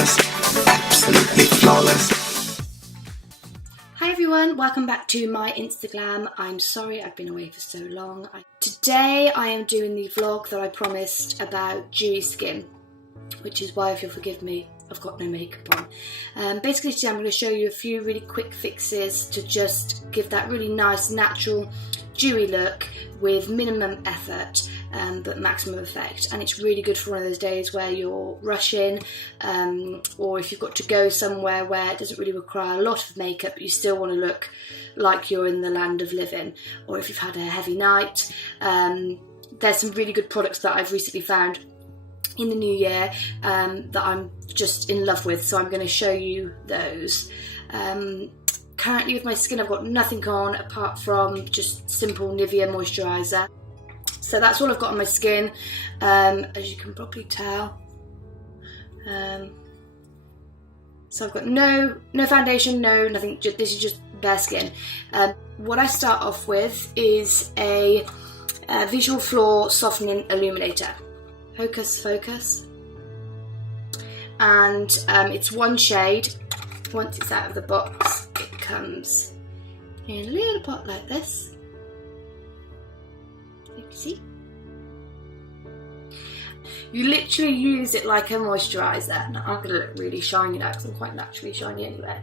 flawless, absolutely flawless. Hi everyone, welcome back to my Instagram. I'm sorry I've been away for so long. Today I am doing the vlog that I promised about dewy skin, which is why, if you'll forgive me, I've got no makeup on. Basically today I'm going to show you a few really quick fixes to just give that really nice natural dewy look with minimum effort but maximum effect. And it's really good for one of those days where you're rushing or if you've got to go somewhere where it doesn't really require a lot of makeup but you still want to look like you're in the land of living, or if you've had a heavy night. There's some really good products that I've recently found in the new year that I'm just in love with, so I'm going to show you those. Currently with my skin I've got nothing on apart from just simple Nivea moisturiser, so that's all I've got on my skin, as you can probably tell. So I've got no foundation, nothing, this is just bare skin. What I start off with is a Visual Flaw Softening Illuminator. Focus, and it's one shade. Once it's out of the box it comes in a little pot like this, you can see. You literally use it like a moisturiser. Now I'm going to look really shiny now because I'm quite naturally shiny anyway.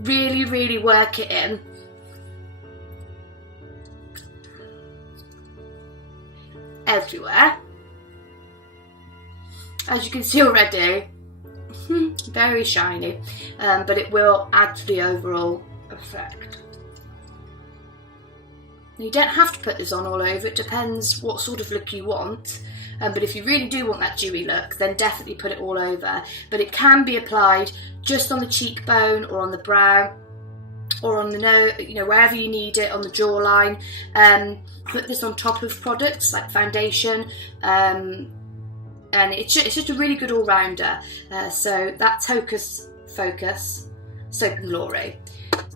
Really work it in. Everywhere. As you can see already, very shiny, but it will add to the overall effect. You don't have to put this on all over, it depends what sort of look you want, but if you really do want that dewy look then definitely put it all over. But it can be applied just on the cheekbone or on the brow or on the nose, wherever you need it, on the jawline. Put this on top of products like foundation, and it's just a really good all-rounder. So that's Hocus Focus Soap and Glory.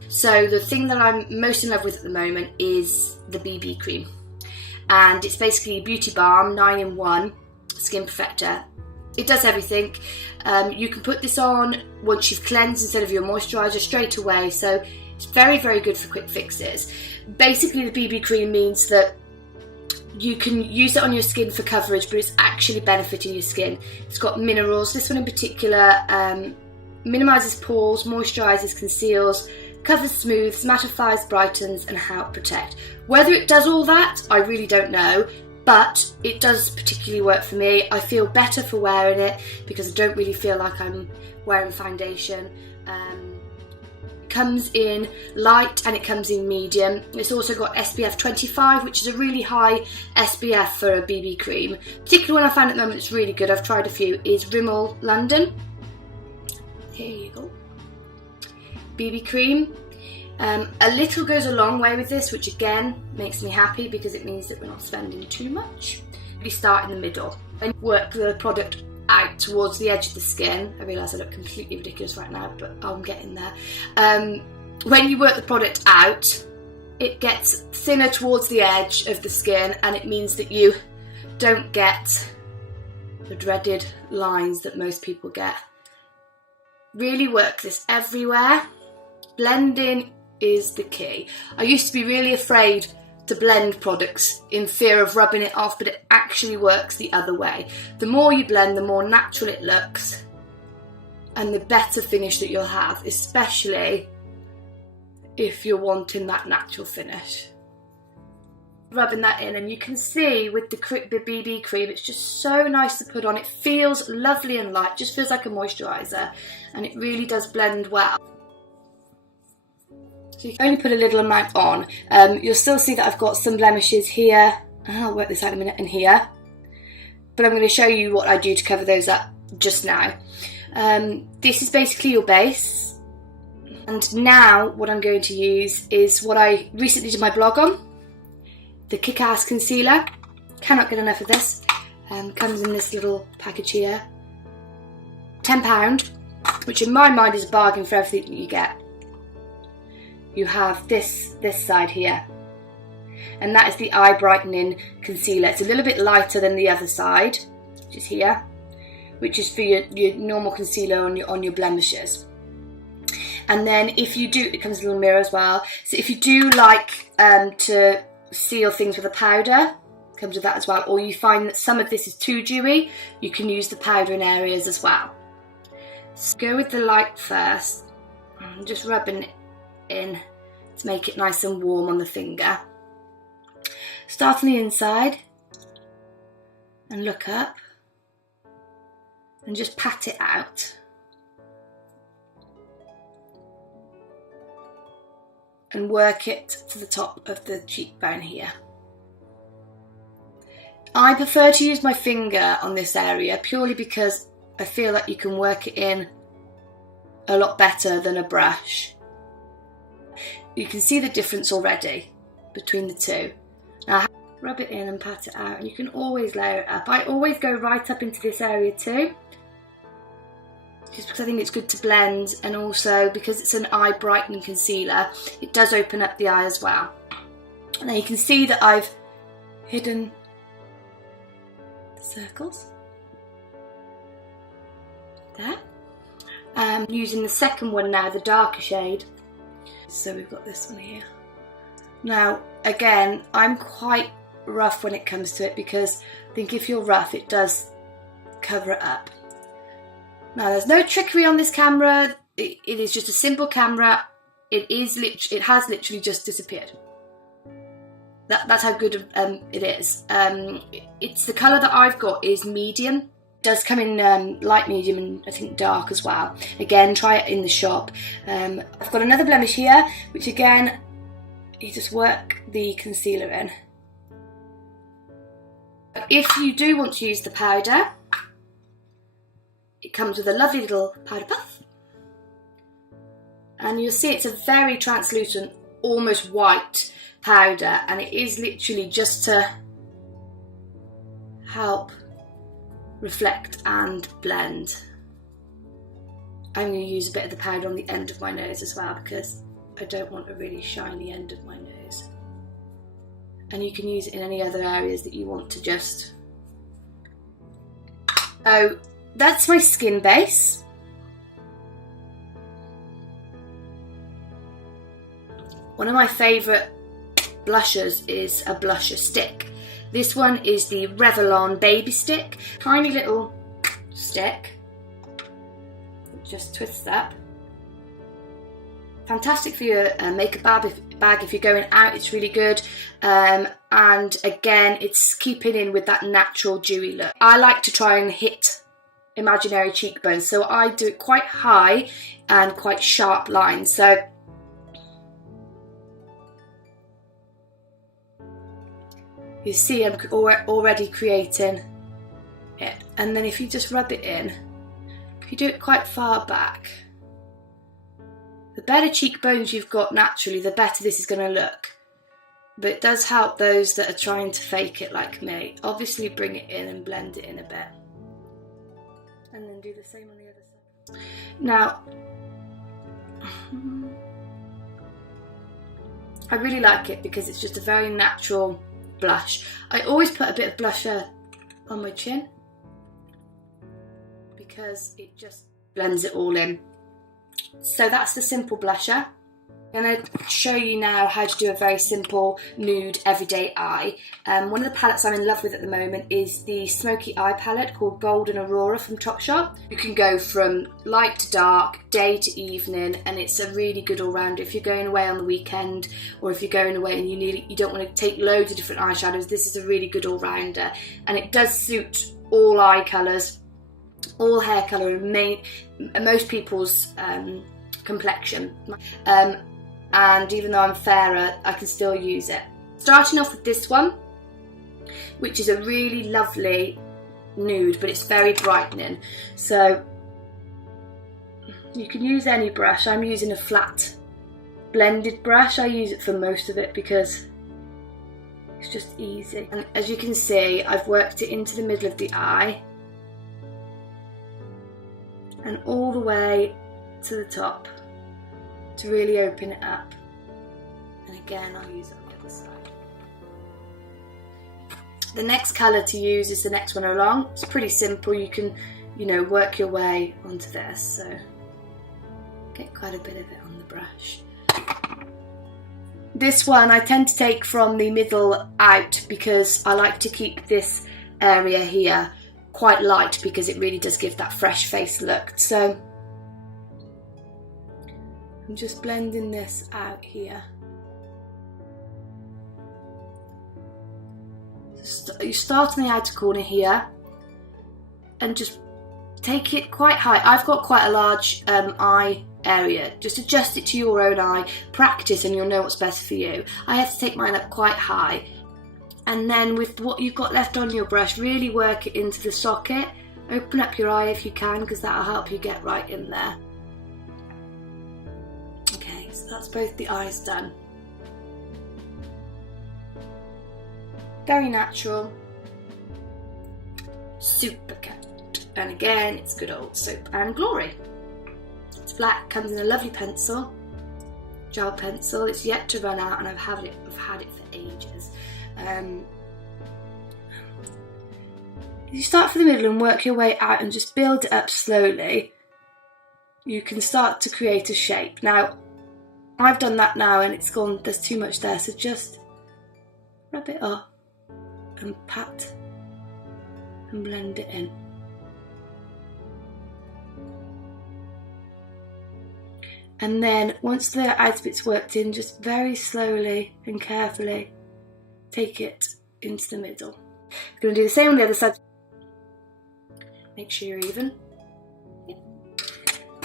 So the thing that I'm most in love with at the moment is the BB cream, and it's basically a beauty balm 9-in-1 skin perfector. It does everything. You can put this on once you've cleansed instead of your moisturiser straight away, so it's very good for quick fixes. Basically the BB cream means that you can use it on your skin for coverage, but it's actually benefiting your skin. It's got minerals. This one in particular minimises pores, moisturises, conceals, covers, smooths, mattifies, brightens and help protect. Whether it does all that, I really don't know, but it does particularly work for me. I feel better for wearing it because I don't really feel like I'm wearing foundation. Comes in light and it comes in medium. It's also got SPF 25, which is a really high SPF for a BB cream. Particularly one I found at the moment it's really good, I've tried a few, is Rimmel London. Here you go. BB cream. A little goes a long way with this, which again makes me happy because it means that we're not spending too much. We start in the middle and work the product out towards the edge of the skin. I realise I look completely ridiculous right now, but I'm getting there. When you work the product out, it gets thinner towards the edge of the skin, and it means that you don't get the dreaded lines that most people get. Really work this everywhere. Blending is the key. I used to be really afraid to blend products in fear of rubbing it off, but it actually works the other way. The more you blend, the more natural it looks and the better finish that you'll have, especially if you're wanting that natural finish. Rubbing that in, and you can see with the BB cream, it's just so nice to put on. It feels lovely and light, just feels like a moisturiser, and it really does blend well. So you can only put a little amount on. You'll still see that I've got some blemishes here. I'll work this out in a minute, and here. But I'm going to show you what I do to cover those up just now. This is basically your base. And now what I'm going to use is what I recently did my blog on. The Kick-Ass Concealer. Cannot get enough of this. Comes in this little package here. £10, which in my mind is a bargain for everything that you get. You have this side here, and that is the eye brightening concealer. It's a little bit lighter than the other side, which is here, which is for your normal concealer on your blemishes. And then if you do, it comes with a little mirror as well. So if you do like to seal things with a powder, it comes with that as well. Or you find that some of this is too dewy, you can use the powder in areas as well. So go with the light first. I'm just rubbing it in to make it nice and warm on the finger. Start on the inside and look up and just pat it out. And work it to the top of the cheekbone here. I prefer to use my finger on this area purely because I feel like you can work it in a lot better than a brush. You can see the difference already between the two. Now rub it in and pat it out, and you can always layer it up. I always go right up into this area too, just because I think it's good to blend, and also because it's an eye brightening concealer, it does open up the eye as well. Now you can see that I've hidden the circles there. I'm using the second one now, the darker shade. So we've got this one here. Now again, I'm quite rough when it comes to it because I think if you're rough it does cover it up. Now there's no trickery on this camera, it is just a simple camera. It has literally just disappeared. That's how good it is. It's the colour that I've got is medium. It does come in light medium and I think dark as well. Again, try it in the shop. I've got another blemish here, which again, you just work the concealer in. If you do want to use the powder, it comes with a lovely little powder puff. And you'll see it's a very translucent, almost white powder, and it is literally just to help reflect and blend. I'm going to use a bit of the powder on the end of my nose as well because I don't want a really shiny end of my nose. And you can use it in any other areas that you want to just... So that's my skin base. One of my favourite blushers is a blusher stick. This one is the Revlon Baby Stick. Tiny little stick. It just twists up. Fantastic for your makeup bag if you're going out, it's really good. And again, it's keeping in with that natural dewy look. I like to try and hit imaginary cheekbones, so I do it quite high and quite sharp lines. So you see I'm already creating it. And then if you just rub it in, if you do it quite far back, the better cheekbones you've got naturally, the better this is going to look. But it does help those that are trying to fake it like me. Obviously bring it in and blend it in a bit. And then do the same on the other side. Now, I really like it because it's just a very natural blush. I always put a bit of blusher on my chin because it just blends it all in. So that's the simple blusher. I'm going to show you now how to do a very simple nude everyday eye. One of the palettes I'm in love with at the moment is the smoky eye palette called Golden Aurora from Topshop. You can go from light to dark, day to evening, and it's a really good all-rounder. If you're going away on the weekend, or if you're going away and you don't want to take loads of different eyeshadows, this is a really good all-rounder. And it does suit all eye colours, all hair colour, and most people's complexion. And even though I'm fairer, I can still use it. Starting off with this one, which is a really lovely nude, but it's very brightening. So you can use any brush. I'm using a flat blended brush. I use it for most of it because it's just easy. And as you can see, I've worked it into the middle of the eye and all the way to the top to really open it up. And again, I'll use it on the other side. The next colour to use is the next one along. It's pretty simple. You can you know, work your way onto this. So get quite a bit of it on the brush. This one I tend to take from the middle out because I like to keep this area here quite light because it really does give that fresh face look. So I'm just blending this out here. You start on the outer corner here and just take it quite high. I've got quite a large eye area. Just adjust it to your own eye, practice, and you'll know what's best for you. I have to take mine up quite high, and then with what you've got left on your brush, really work it into the socket. Open up your eye if you can, because that'll help you get right in there. Okay, so that's both the eyes done. Very natural, super cat, and again it's good old Soap and Glory. It's black, comes in a lovely pencil, gel pencil. It's yet to run out, and I've had it for ages. You start from the middle and work your way out, and just build it up slowly. You can start to create a shape. Now, I've done that now, and it's gone. There's too much there, so just rub it off and pat and blend it in. And then once the outer bit's worked in, just very slowly and carefully take it into the middle. I'm going to do the same on the other side. Make sure you're even.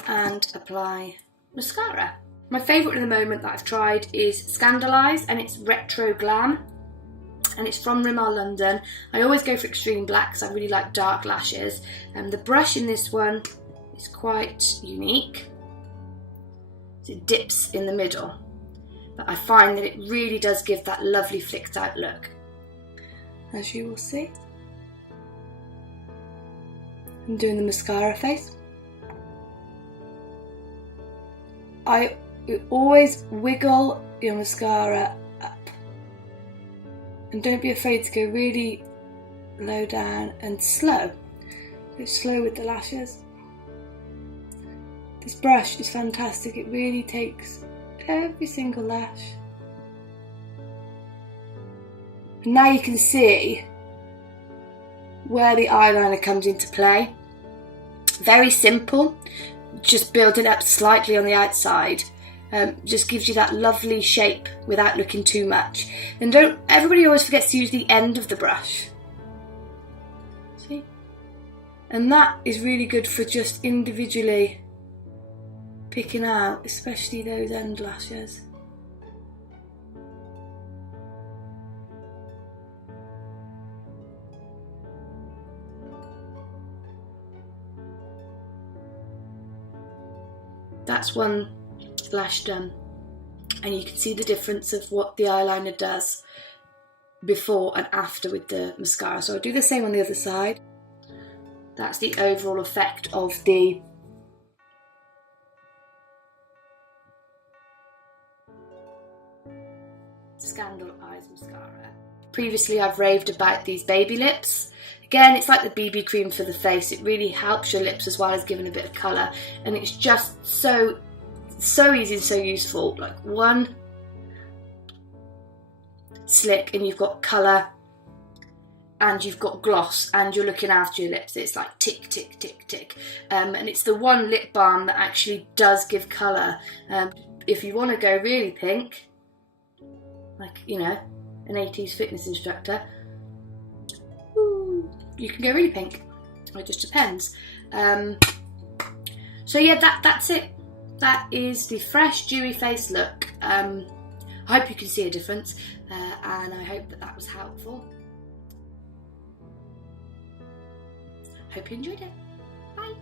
And apply mascara. My favourite at the moment that I've tried is Scandalise, and it's Retro Glam. And it's from Rimmel London. I always go for extreme black because I really like dark lashes. The brush in this one is quite unique. It dips in the middle, but I find that it really does give that lovely flicked out look, as you will see. I'm doing the mascara face. I always wiggle your mascara up, and don't be afraid to go really low down and slow. Go slow with the lashes. This brush is fantastic. It really takes every single lash. And now you can see where the eyeliner comes into play. Very simple, just build it up slightly on the outside. Just gives you that lovely shape without looking too much. And everybody always forgets to use the end of the brush. See? And that is really good for just individually picking out, especially those end lashes. That's one lash done, and you can see the difference of what the eyeliner does before and after with the mascara. So I'll do the same on the other side. That's the overall effect of the Scandal Eyes mascara. Previously I've raved about these baby lips. Again, it's like the BB cream for the face. It really helps your lips as well as giving a bit of colour, and it's just so easy and so useful. Like one slick and you've got colour and you've got gloss and you're looking after your lips. It's like tick, tick, tick, tick. And it's the one lip balm that actually does give colour. If you want to go really pink, like, you know, an 80s fitness instructor, you can go really pink. It just depends. So yeah, that's it. That is the fresh, dewy face look. I hope you can see a difference, and I hope that was helpful. Hope you enjoyed it. Bye.